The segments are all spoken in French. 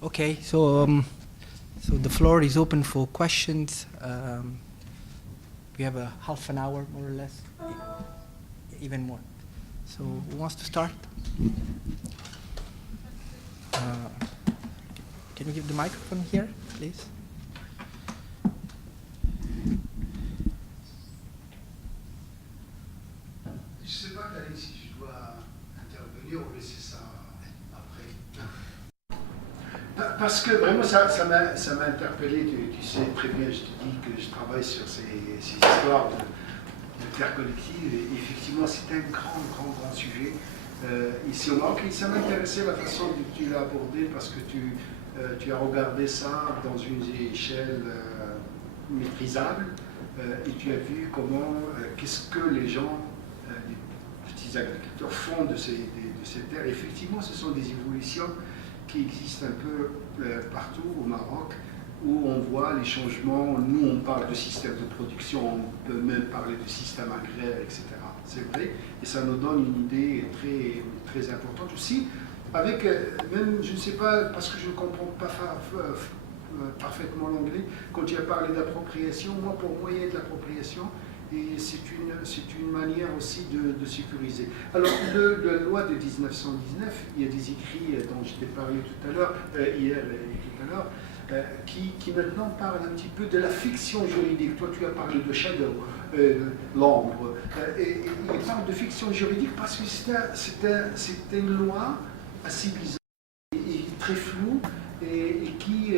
Okay, so the floor is open for questions. We have a half an hour, more or less, even more. So who wants to start? Can you give the microphone here, please? Je ne sais pas, Khalid, si je dois intervenir ou laisser ça après. Parce que vraiment, ça m'a interpellé. Tu sais très bien, je te dis que je travaille sur ces histoires de terre collective. Et effectivement, c'est un grand sujet ici au Maroc. Et ça m'intéressait la façon dont tu l'as abordé parce que tu as regardé ça dans une échelle maîtrisable et tu as vu comment, qu'est-ce que les gens, les petits agriculteurs font de ces terres. Et effectivement, ce sont des évolutions qui existent un peu partout au Maroc, où on voit les changements. Nous, on parle de système de production, on peut même parler de système agraire, etc. C'est vrai, et ça nous donne une idée très importante aussi, avec, même, je ne sais pas, parce que je ne comprends pas parfaitement l'anglais, quand tu as parlé d'appropriation, pour moi, il y a de l'appropriation, et c'est une manière aussi de sécuriser. Alors, la loi de 1919, il y a des écrits dont je t'ai parlé tout à l'heure, hier et tout à l'heure, qui maintenant parlent un petit peu de la fiction juridique. Toi, tu as parlé de shadow, l'ombre, et il parle de fiction juridique parce que c'était une loi assez bizarre et très floue, et qui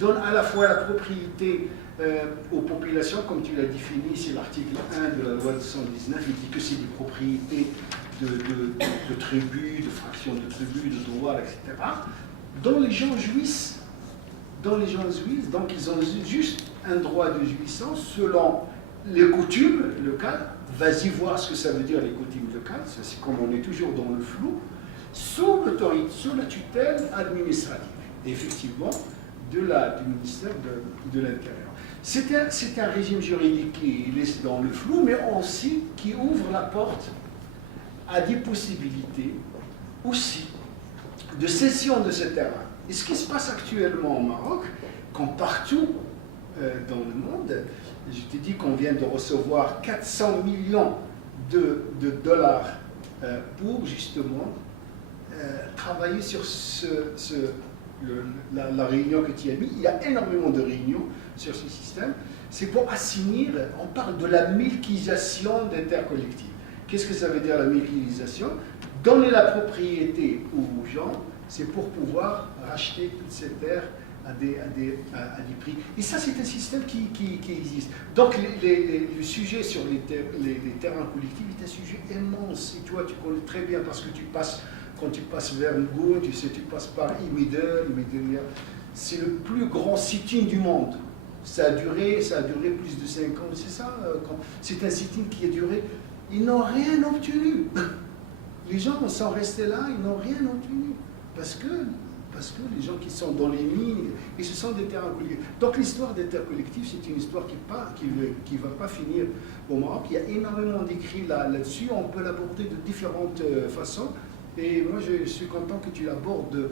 donne à la fois la propriété aux populations, comme tu l'as défini, c'est l'article 1 de la loi de 119, il dit que c'est des propriétés de tribus, de fractions de tribus, de droits, etc., dont les gens jouissent, donc ils ont juste un droit de jouissance selon les coutumes locales. Vas-y voir ce que ça veut dire les coutumes locales, c'est comme on est toujours dans le flou, sous l'autorité, sous la tutelle administrative, effectivement, du ministère de l'Intérieur. C'est un régime juridique qui laisse dans le flou, mais aussi qui ouvre la porte à des possibilités aussi de cession de ce terrain. Et ce qui se passe actuellement au Maroc, comme partout dans le monde, je t'ai dit qu'on vient de recevoir 400 millions de dollars pour justement travailler sur la réunion que tu as mis. Il y a énormément de réunions sur ce système. C'est pour assainir, on parle de la milquilisation des terres collectives. Qu'est-ce que ça veut dire la milquilisation? Donner la propriété aux gens, c'est pour pouvoir racheter toutes ces terres à des prix. Et ça, c'est un système qui existe. Donc, le sujet sur les terrains collectifs est un sujet immense. Et toi, tu connais très bien parce que quand tu passes vers Ngo, tu sais, tu passes par Imidel, c'est le plus grand sit-in du monde. Ça a duré plus de 5 ans, c'est ça. C'est un sit-in qui a duré. Ils n'ont rien obtenu. Les gens sont restés là, ils n'ont rien obtenu. Parce que les gens qui sont dans les mines, et ce sont des terrains collectifs. Donc l'histoire des terres collectives, c'est une histoire qui ne va pas finir au Maroc. Il y a énormément d'écrits là-dessus, on peut l'aborder de différentes façons. Et moi, je suis content que tu l'abordes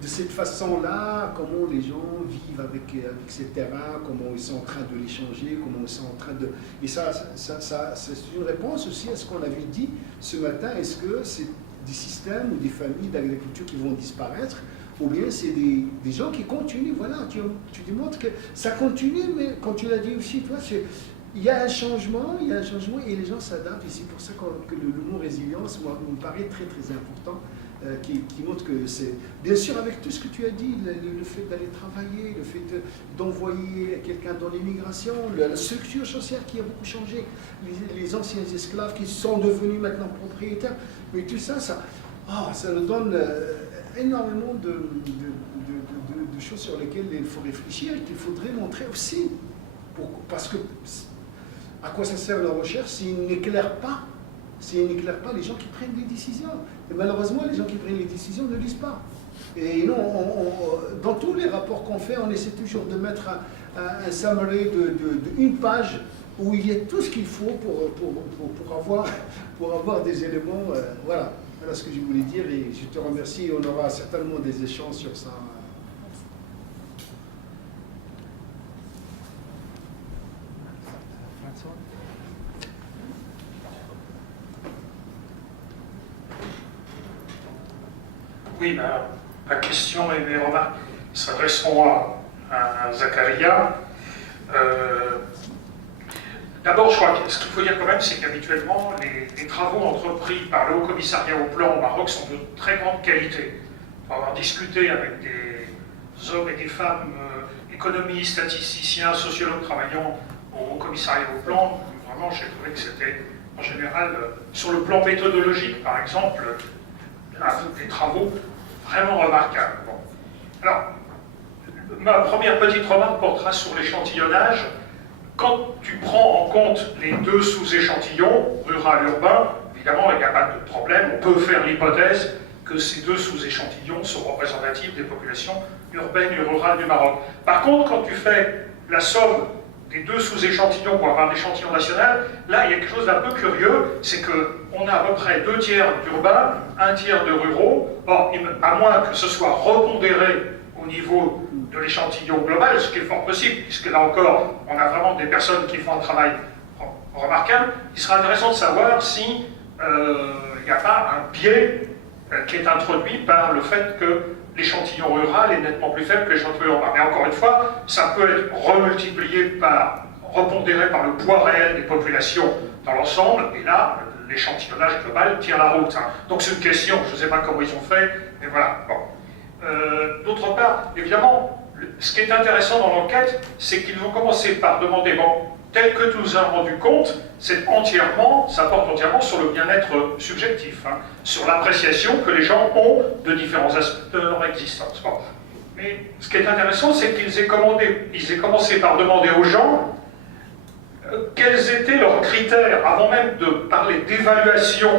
de cette façon-là, comment les gens vivent avec ces terrains, comment ils sont en train de les changer, comment ils sont en train de... Et ça c'est une réponse aussi à ce qu'on avait dit ce matin. Est-ce que c'est des systèmes ou des familles d'agriculture qui vont disparaître, ou bien c'est des gens qui continuent? Voilà, tu démontres que ça continue, mais comme tu l'as dit aussi, toi, il y a un changement et les gens s'adaptent. Et c'est pour ça que le mot résilience me paraît très important, qui montre que c'est... Bien sûr, avec tout ce que tu as dit, le fait d'aller travailler, le fait d'envoyer quelqu'un dans l'immigration, la structure sociale qui a beaucoup changé, les anciens esclaves qui sont devenus maintenant propriétaires, mais tout ça, ça nous donne énormément de choses sur lesquelles il faut réfléchir et qu'il faudrait montrer aussi. Parce que à quoi ça sert la recherche s'il n'éclaire pas les gens qui prennent des décisions? Et malheureusement, les gens qui prennent les décisions ne lisent pas. Et non, dans tous les rapports qu'on fait, on essaie toujours de mettre un summary d'une page où il y a tout ce qu'il faut pour avoir des éléments. Voilà ce que je voulais dire, et je te remercie. On aura certainement des échanges sur ça. Merci so on. Oui, ma question et mes remarques s'adresseront à Zakaria. D'abord, je crois que ce qu'il faut dire quand même, c'est qu'habituellement, les travaux entrepris par le Haut Commissariat au Plan au Maroc sont de très grande qualité. Pour avoir discuté avec des hommes et des femmes économistes, statisticiens, sociologues travaillant au Haut Commissariat au Plan, vraiment, j'ai trouvé que c'était, en général, sur le plan méthodologique, par exemple, des travaux vraiment remarquables. Bon. Alors, ma première petite remarque portera sur l'échantillonnage. Quand tu prends en compte les deux sous-échantillons, rural-urbain, évidemment, il n'y a pas de problème. On peut faire l'hypothèse que ces deux sous-échantillons sont représentatifs des populations urbaines et rurales du Maroc. Par contre, quand tu fais la somme des deux sous-échantillons pour avoir l'échantillon national, là, il y a quelque chose d'un peu curieux, c'est qu'on a à peu près 2 tiers d'urbains, 1 tiers de ruraux. Or, à moins que ce soit repondéré au niveau de l'échantillon global, ce qui est fort possible, puisque là encore, on a vraiment des personnes qui font un travail remarquable, il sera intéressant de savoir si il n'y a pas un biais qui est introduit par le fait que l'échantillon rural est nettement plus faible que l'échantillon urbain. Mais encore une fois, ça peut être repondéré par le poids réel des populations dans l'ensemble, et là, l'échantillonnage global tient la route. Hein. Donc c'est une question, je ne sais pas comment ils ont fait, mais voilà. Bon. D'autre part, évidemment, ce qui est intéressant dans l'enquête, c'est qu'ils ont commencé par demander, bon, tel que tu nous as rendu compte, ça porte entièrement sur le bien-être subjectif, hein, sur l'appréciation que les gens ont de différents aspects de leur existence. Bon. Mais ce qui est intéressant, c'est qu'ils aient commencé par demander aux gens quels étaient leurs critères, avant même de parler d'évaluation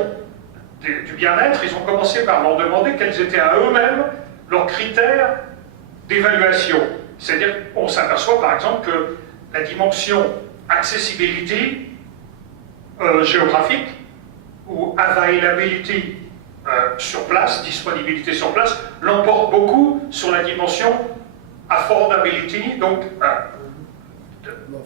du bien-être, ils ont commencé par leur demander quels étaient à eux-mêmes leurs critères d'évaluation. C'est-à-dire, on s'aperçoit par exemple que la dimension accessibility géographique ou availability sur place, disponibilité sur place, l'emporte beaucoup sur la dimension affordability, donc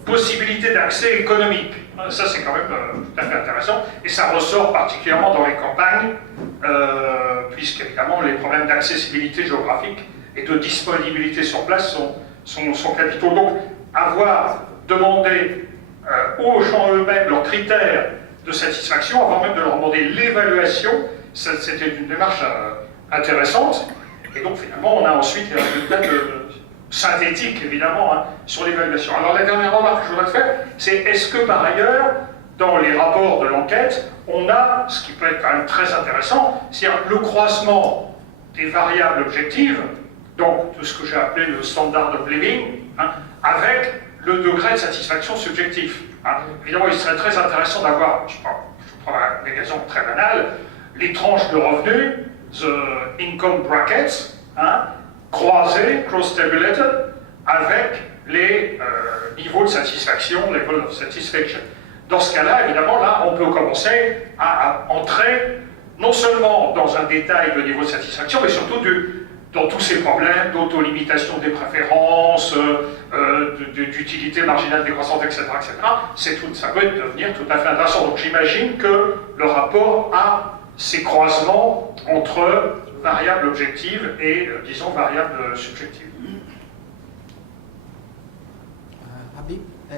possibilité d'accès économique. Ça, c'est quand même tout à fait intéressant, et ça ressort particulièrement dans les campagnes, puisqu'évidemment, les problèmes d'accessibilité géographique et de disponibilité sur place sont capitaux. Donc, avoir demandé aux gens eux-mêmes leurs critères de satisfaction, avant même de leur demander l'évaluation, c'était une démarche intéressante, et donc finalement, on a ensuite les résultats synthétiques, évidemment, hein, sur l'évaluation. Alors la dernière remarque que je voudrais faire, c'est est-ce que par ailleurs, dans les rapports de l'enquête, on a, ce qui peut être quand même très intéressant, c'est-à-dire le croisement des variables objectives, donc de ce que j'ai appelé le standard of living, hein, avec le degré de satisfaction subjectif. Hein. Évidemment, il serait très intéressant d'avoir, je prends un exemple très banal, les tranches de revenus, the income brackets, hein, croisés, cross-tabulated, avec les niveaux de satisfaction, level of satisfaction. Dans ce cas-là, évidemment, là, on peut commencer à entrer non seulement dans un détail de niveau de satisfaction, mais surtout dans tous ces problèmes d'auto-limitation des préférences, d'utilité marginale décroissante, etc., etc. Ça peut devenir tout à fait intéressant. Donc j'imagine que le rapport a ces croisements entre variables objectives et, disons, variables subjectives. Habib and,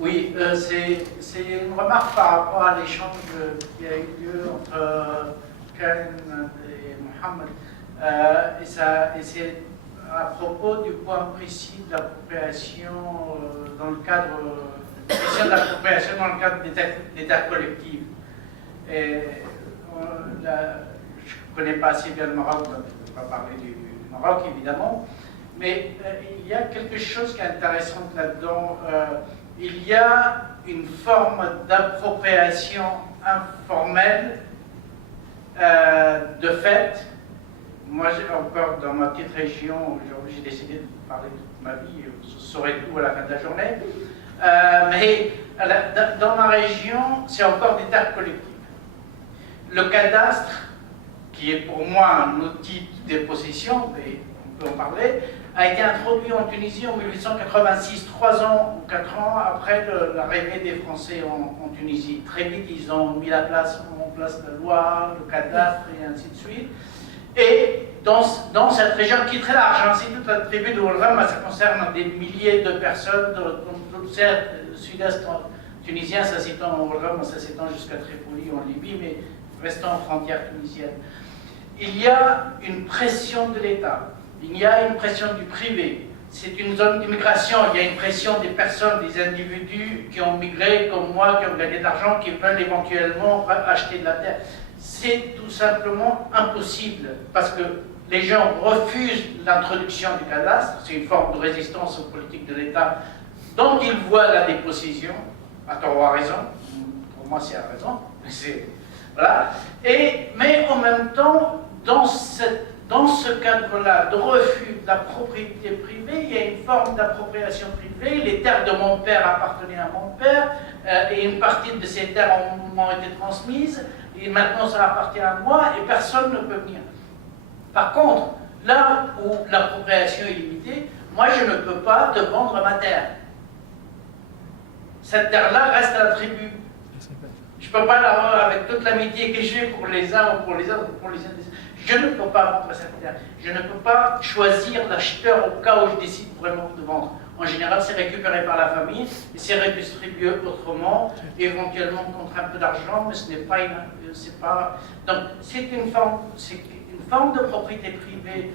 Oui, c'est une remarque par rapport à l'échange qui a eu lieu entre Karen et Mohamed. Et c'est à propos du point précis de l'appropriation dans le cadre de l'appropriation dans le cadre des terres collectives. Et je ne connais pas assez bien le Maroc, donc je ne peux pas parler du Maroc évidemment, mais il y a quelque chose qui est intéressant là-dedans. Il y a une forme d'appropriation informelle de fait. Moi, encore dans ma petite région, aujourd'hui j'ai décidé de parler toute ma vie, je saurai tout à la fin de la journée, mais dans ma région, c'est encore des terres collectives. Le cadastre, qui est pour moi un outil de dépossession, mais on peut en parler, a été introduit en Tunisie en 1886, 3 ans ou 4 ans après l'arrivée des Français en Tunisie. Très vite, ils ont mis en place la loi, le cadastre et ainsi de suite. Et dans cette région qui est très large, hein, c'est toute la tribu de Wolram, ça concerne des milliers de personnes, dans le sud-est tunisien, ça s'étend en Wolram, ça s'étend jusqu'à Tripoli en Libye, mais restant en frontière tunisienne. Il y a une pression de l'État, il y a une pression du privé. C'est une zone d'immigration, il y a une pression des personnes, des individus qui ont migré comme moi, qui ont gagné de l'argent, qui veulent éventuellement acheter de la terre. C'est tout simplement impossible, parce que les gens refusent l'introduction du cadastre, c'est une forme de résistance aux politiques de l'État, dont ils voient la dépossession, à tort ou à raison, pour moi c'est à raison, voilà. Mais en même temps, dans ce cadre-là de refus de la propriété privée, il y a une forme d'appropriation privée. Les terres de mon père appartenaient à mon père, et une partie de ces terres m'ont été transmises, et maintenant ça appartient à moi, et personne ne peut venir. Par contre, là où l'appropriation est limitée, moi je ne peux pas te vendre ma terre. Cette terre-là reste à la tribu. Je ne peux pas l'avoir avec toute l'amitié que j'ai pour les uns ou pour les autres, ou pour les uns. Je ne peux pas vendre cette terre. Je ne peux pas choisir l'acheteur au cas où je décide vraiment de vendre. En général, c'est récupéré par la famille et c'est redistribué autrement, éventuellement contre un peu d'argent, mais ce n'est pas, Donc, c'est une forme de propriété privée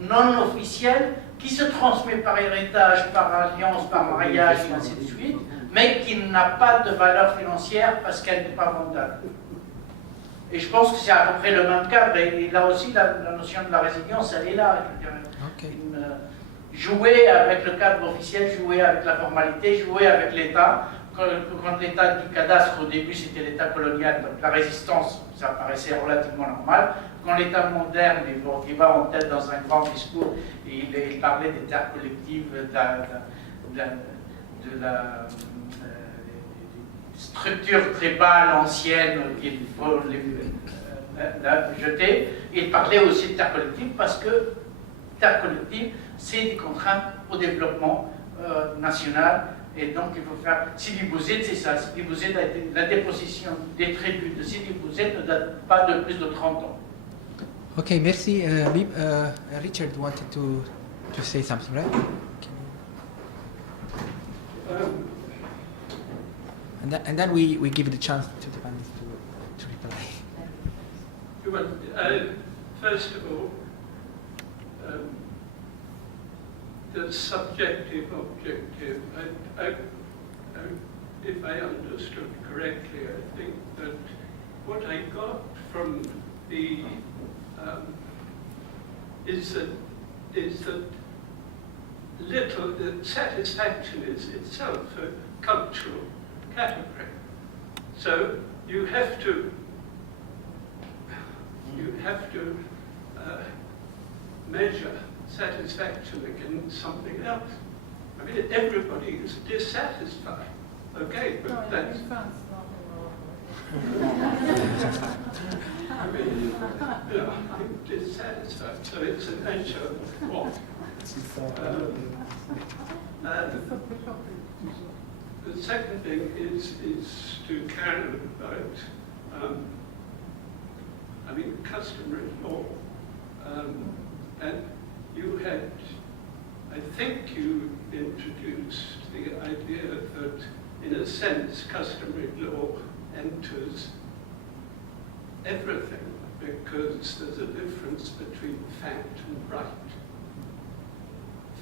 non officielle qui se transmet par héritage, par alliance, par mariage, et ainsi de suite, mais qui n'a pas de valeur financière parce qu'elle n'est pas vendable. Et je pense que c'est à peu près le même cadre. Et là aussi, la notion de la résilience, elle est là. Je veux dire, jouer avec le cadre officiel, jouer avec la formalité, jouer avec l'État. Quand l'État dit cadastre, au début, c'était l'État colonial. Donc la résistance, ça paraissait relativement normal. Quand l'État moderne, il va en tête dans un grand discours, et il parlait des terres collectives, de la structure tribale ancienne qu'il faut jeter. Il parlait aussi de terre collective parce que terre collective, c'est des contraintes au développement national. Et donc il faut faire. Sidi Bouzid, c'est ça. Sidi Bouzid a été la dépossession des tribus de Sidi Bouzid ne date pas de plus de 30 ans. Ok, merci. Richard wanted to say something, right? And then we give the chance to the panelists to reply. Well, first of all, the subjective objective, if I understood correctly, I think that what I got from the is that the satisfaction is itself a cultural category. So you have to measure satisfaction against something else. I mean, everybody is dissatisfied. Okay, but that's. I mean, I'm dissatisfied. So it's a measure of what. The second thing is to Karen about, I mean, customary law. And you had, I think you introduced the idea that, in a sense, customary law enters everything because there's a difference between fact and right.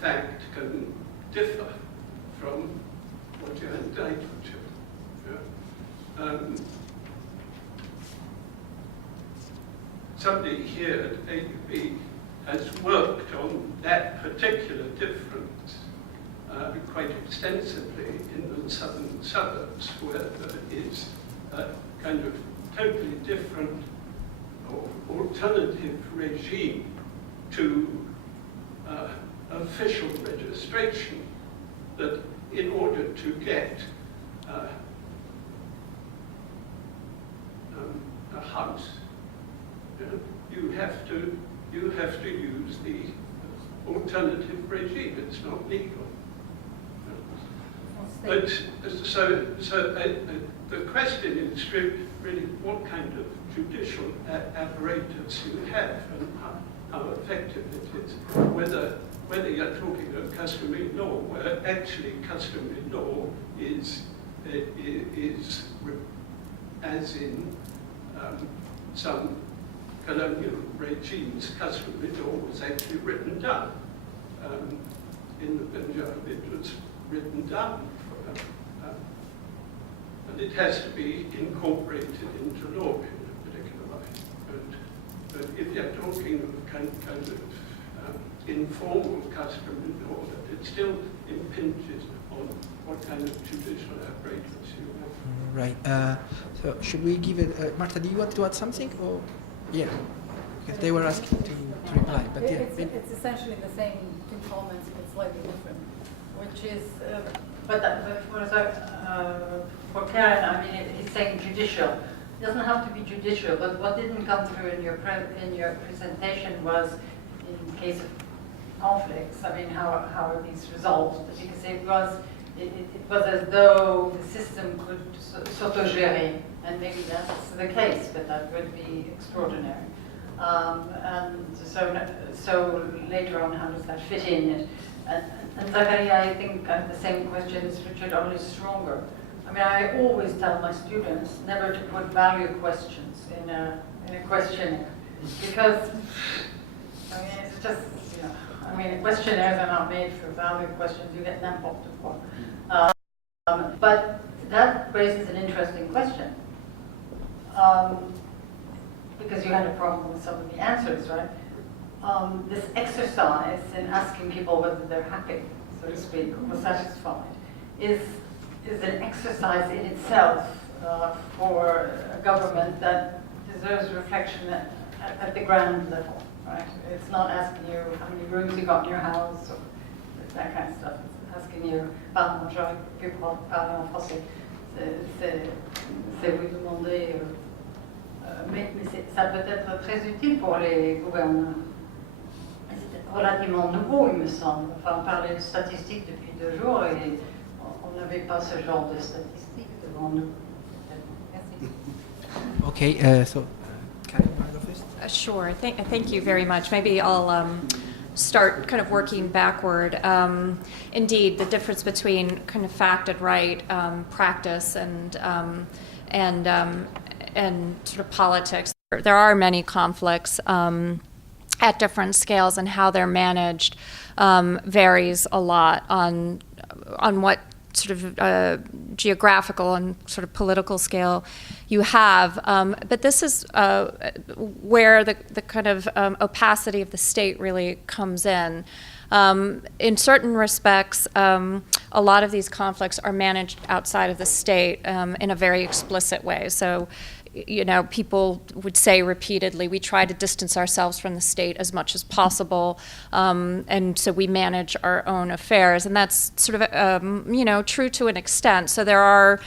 Fact can differ from what you're entitled to. Yeah? Somebody here at AUB has worked on that particular difference quite extensively in the southern suburbs, where there is a kind of totally different or alternative regime to official registration, that in order to get a house, you have to use the alternative regime. It's not legal. But so the question is really what kind of judicial apparatus you have and how effective it is. Whether you're talking of customary law, where actually customary law is as in some colonial regimes, customary law was actually written down. In the Punjab, it was written down, and it has to be incorporated into law in a particular way. But if you're talking of kind of informal customary law, it still impinges on what kind of judicial apparatus you have. Right. So should we give it, Marta, do you want to add something? Or yeah, because they were asking to reply. But yeah, it's essentially the same two comments, but slightly different, which is, for Karen, I mean, he's saying judicial. It doesn't have to be judicial, but what didn't come through in your presentation was, in case of conflicts, I mean, how are these resolved? Because it was as though the system could s'autogérer, and maybe that's the case, but that would be extraordinary. And so later on, how does that fit in? And Zakaria, I think the same question as Richard, only stronger. I mean, I always tell my students never to put value questions in a questionnaire, because I mean, it's just, you know, I mean, questionnaires are not made for value questions. You get n'importe quoi. But that raises an interesting question, because you had a problem with some of the answers, right? This exercise in asking people whether they're happy, so to speak, or satisfied, is an exercise in itself for a government that deserves reflection at the ground level, right? It's not asking you how many rooms you got in your house, or that kind of stuff. It's asking you, pardon, j'aurais pu parler en français, c'est vous demander, mais ça peut être très utile pour les gouverneurs. C'est relativement nouveau, il me semble. Enfin, on parlait de statistiques depuis 2 jours et on n'avait pas ce genre de statistiques devant nous. Merci. okay. So, Karen, you want to go first? Sure. Thank you very much. Maybe I'll start kind of working backward. Indeed, the difference between kind of fact and right, practice and sort of politics. There are many conflicts at different scales, and how they're managed varies a lot on what sort of geographical and sort of political scale you have. But this is where the kind of opacity of the state really comes in. In certain respects, a lot of these conflicts are managed outside of the state in a very explicit way. So, you know, people would say repeatedly, we try to distance ourselves from the state as much as possible, and so we manage our own affairs, and that's sort of, you know, true to an extent. So there are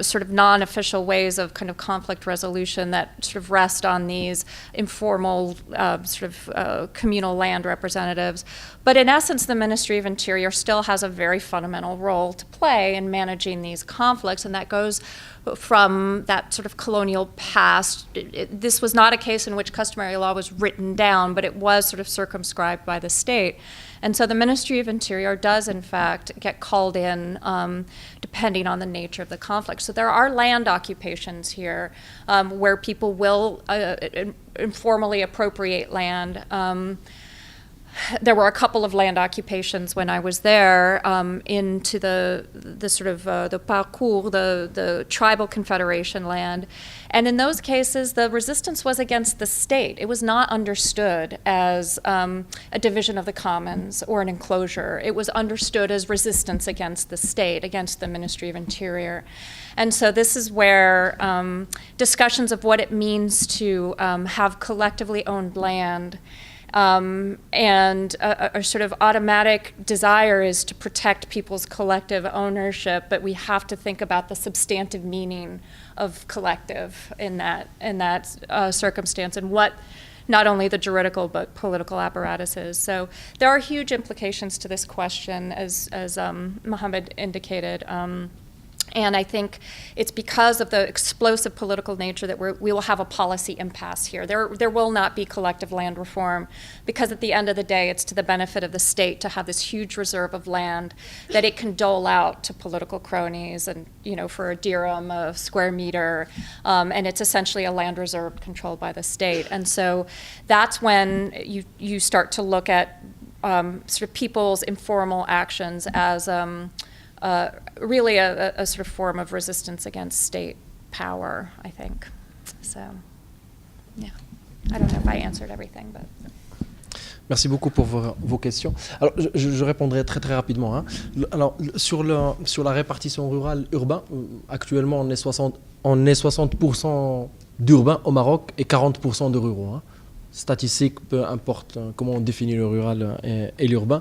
sort of non-official ways of kind of conflict resolution that sort of rest on these informal sort of communal land representatives. But in essence, the Ministry of Interior still has a very fundamental role to play in managing these conflicts, and that goes from that sort of colonial past. This was not a case in which customary law was written down, but it was sort of circumscribed by the state. And so the Ministry of Interior does, in fact, get called in depending on the nature of the conflict. So there are land occupations here where people will informally appropriate land. There were a couple of land occupations when I was there into the sort of the parcours, the tribal confederation land. And in those cases, the resistance was against the state. It was not understood as a division of the commons or an enclosure. It was understood as resistance against the state, against the Ministry of Interior. And so this is where discussions of what it means to have collectively owned land and a sort of automatic desire is to protect people's collective ownership, but we have to think about the substantive meaning of collective in that circumstance, and what not only the juridical but political apparatuses. So there are huge implications to this question, as Mohammed indicated. And I think it's because of the explosive political nature that we will have a policy impasse here. There will not be collective land reform, because at the end of the day, it's to the benefit of the state to have this huge reserve of land that it can dole out to political cronies, and for a dirham a square meter, and it's essentially a land reserve controlled by the state. And so that's when you start to look at sort of people's informal actions as really a sort of form of resistance against state power, I think. So, yeah. I don't know if I answered everything, but... Merci beaucoup pour vos questions. Alors, je répondrai très très rapidement. Hein. Alors, sur la répartition rurale-urbain, actuellement, on est 60% d'urbains au Maroc et 40% de ruraux. Hein. Statistique, peu importe comment on définit le rural et l'urbain.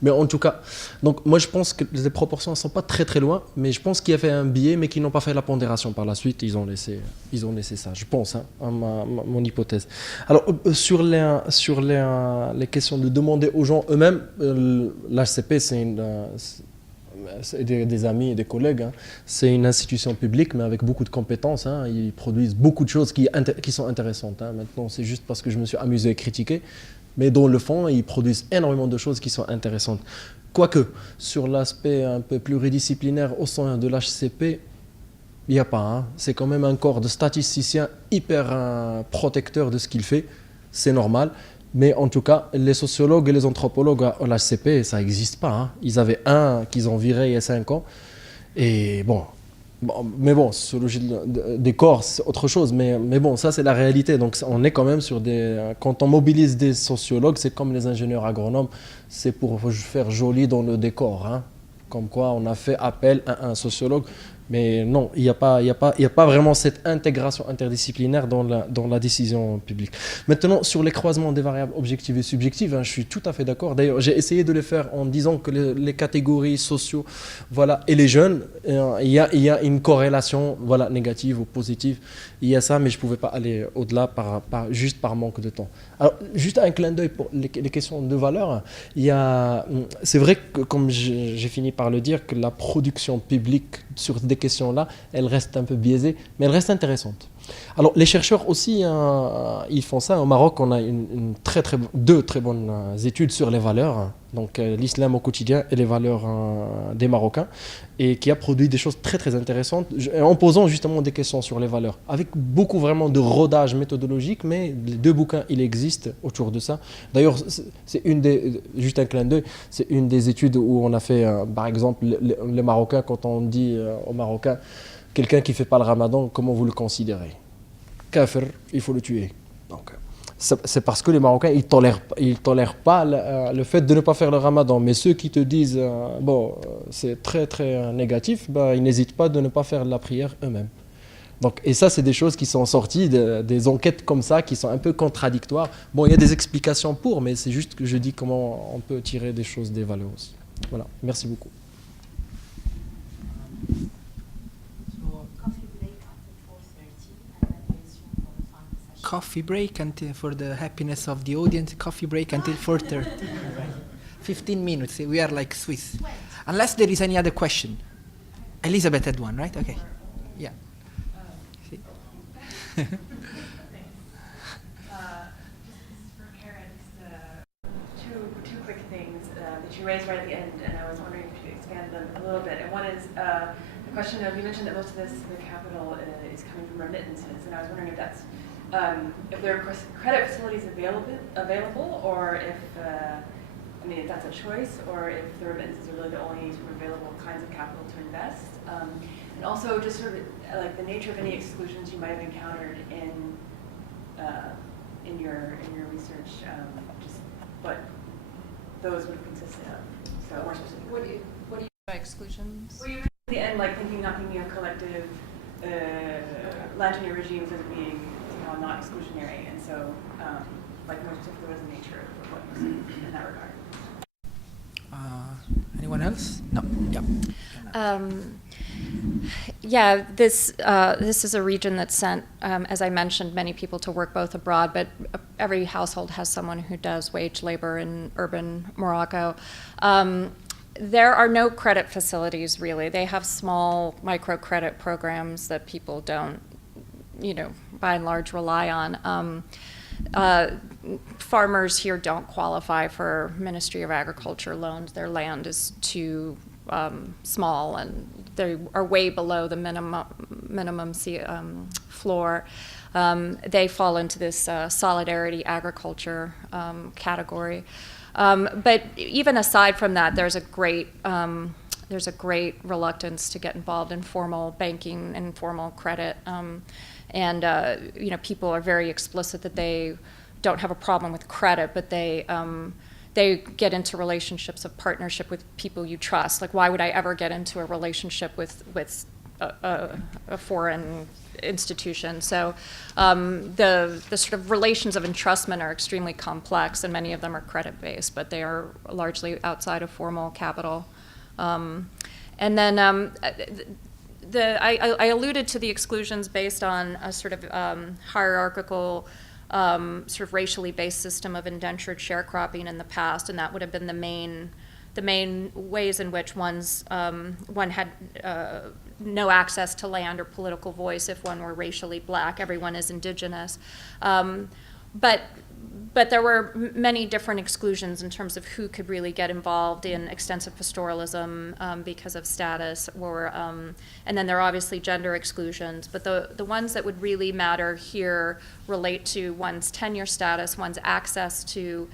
Mais en tout cas, donc moi je pense que les proportions ne sont pas très très loin, mais je pense qu'il y avait un biais, mais qu'ils n'ont pas fait la pondération par la suite, ils ont laissé ça, je pense, hein, mon hypothèse. Alors sur les questions de demander aux gens eux-mêmes, l'HCP c'est des amis et des collègues, hein. C'est une institution publique mais avec beaucoup de compétences, hein. Ils produisent beaucoup de choses qui sont intéressantes, hein. Maintenant c'est juste parce que je me suis amusé à critiquer, mais dans le fond ils produisent énormément de choses qui sont intéressantes. Quoique sur l'aspect un peu pluridisciplinaire au sein de l'HCP, il n'y a pas, hein. C'est quand même un corps de statisticiens hyper protecteur de ce qu'il fait, c'est normal. Mais en tout cas, les sociologues et les anthropologues à l'HCP, ça n'existe pas, hein. Ils avaient un qu'ils ont viré il y a 5 ans. Et mais bon, sociologie des corps, c'est autre chose. Mais bon, ça c'est la réalité. Donc on est quand même sur quand on mobilise des sociologues, c'est comme les ingénieurs agronomes, c'est pour faire joli dans le décor, hein. Comme quoi on a fait appel à un sociologue. Mais non, il n'y a pas vraiment cette intégration interdisciplinaire dans la décision publique. Maintenant, sur les croisements des variables objectives et subjectives, hein, je suis tout à fait d'accord. D'ailleurs, j'ai essayé de les faire en disant que les catégories sociaux, voilà, et les jeunes, il y a une corrélation, voilà, négative ou positive. Il y a ça, mais je ne pouvais pas aller au-delà juste par manque de temps. Alors, juste un clin d'œil pour les questions de valeur. C'est vrai que, comme j'ai fini par le dire, que la production publique sur des questions-là, elle reste un peu biaisée, mais elle reste intéressante. Alors, les chercheurs aussi, ils font ça. Au Maroc, on a deux très bonnes études sur les valeurs, donc l'islam au quotidien et les valeurs des Marocains, et qui a produit des choses très très intéressantes, en posant justement des questions sur les valeurs, avec beaucoup vraiment de rodage méthodologique, mais les 2 bouquins, il existe autour de ça. D'ailleurs, c'est juste un clin d'œil, c'est une des études où on a fait, par exemple, les Marocains, quand on dit aux Marocains, quelqu'un qui ne fait pas le ramadan, comment vous le considérez? Kafir, il faut le tuer. Donc, c'est parce que les Marocains, ils tolèrent pas le fait de ne pas faire le ramadan. Mais ceux qui te disent, c'est très très négatif, ils n'hésitent pas de ne pas faire la prière eux-mêmes. Donc, et ça, c'est des choses qui sont sorties des enquêtes comme ça, qui sont un peu contradictoires. Bon, il y a des explications pour, mais c'est juste que je dis comment on peut tirer des choses des valeurs aussi. Voilà, merci beaucoup. Coffee break until, for the happiness of the audience, coffee break until 4:30. 15 minutes, we are like Swiss. Unless there is any other question. Elizabeth had one, right? Okay. Yeah. See? For Karen, two quick things that you raised right at the end, and I was wondering if you could expand them a little bit. And one is the question of, you mentioned that most of the capital is coming from remittances, and I was wondering if that's if there are credit facilities available, or if if that's a choice, or if the remittances are really the only sort of available kinds of capital to invest, and also just sort of like the nature of any exclusions you might have encountered in your research, just what those would have consisted of. So more specifically, What do you mean by exclusions? well, you mentioned at the end, like not thinking of collective land tenure regimes as being not exclusionary, and so like more specifically, what is the nature of what you see in that regard? Anyone else? No. Yeah, this is a region that sent, as I mentioned, many people to work both abroad, but every household has someone who does wage labor in urban Morocco. There are no credit facilities, really. They have small microcredit programs that people don't, by and large rely on. Farmers here don't qualify for Ministry of Agriculture loans. Their land is too small, and they are way below the minimum floor. They fall into this solidarity agriculture category. But even aside from that, there's a great reluctance to get involved in formal banking and formal credit. People are very explicit that they don't have a problem with credit, but they get into relationships of partnership with people you trust. Like, why would I ever get into a relationship with a foreign institution? So the sort of relations of entrustment are extremely complex, and many of them are credit-based, but they are largely outside of formal capital. I alluded to the exclusions based on a sort of hierarchical, sort of racially based system of indentured sharecropping in the past, and that would have been the main ways in which one had no access to land or political voice if one were racially black. Everyone is indigenous. But there were many different exclusions in terms of who could really get involved in extensive pastoralism because of status, and then there are obviously gender exclusions. But the ones that would really matter here relate to one's tenure status, one's access to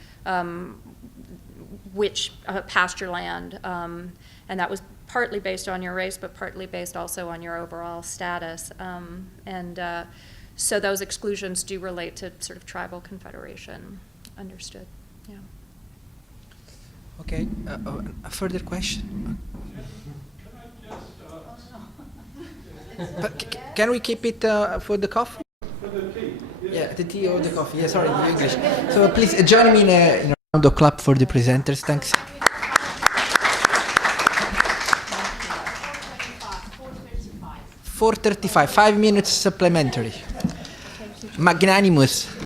which pasture land, and that was partly based on your race, but partly based also on your overall status. So those exclusions do relate to sort of tribal confederation. Understood. Yeah. Okay. A further question? But can we keep it for the coffee? For the tea. Yeah, the tea or the coffee. Yeah, sorry, English. So please join me in a round of clap for the presenters. Thanks. 4:35. 5 minutes supplementary. Magnanimous.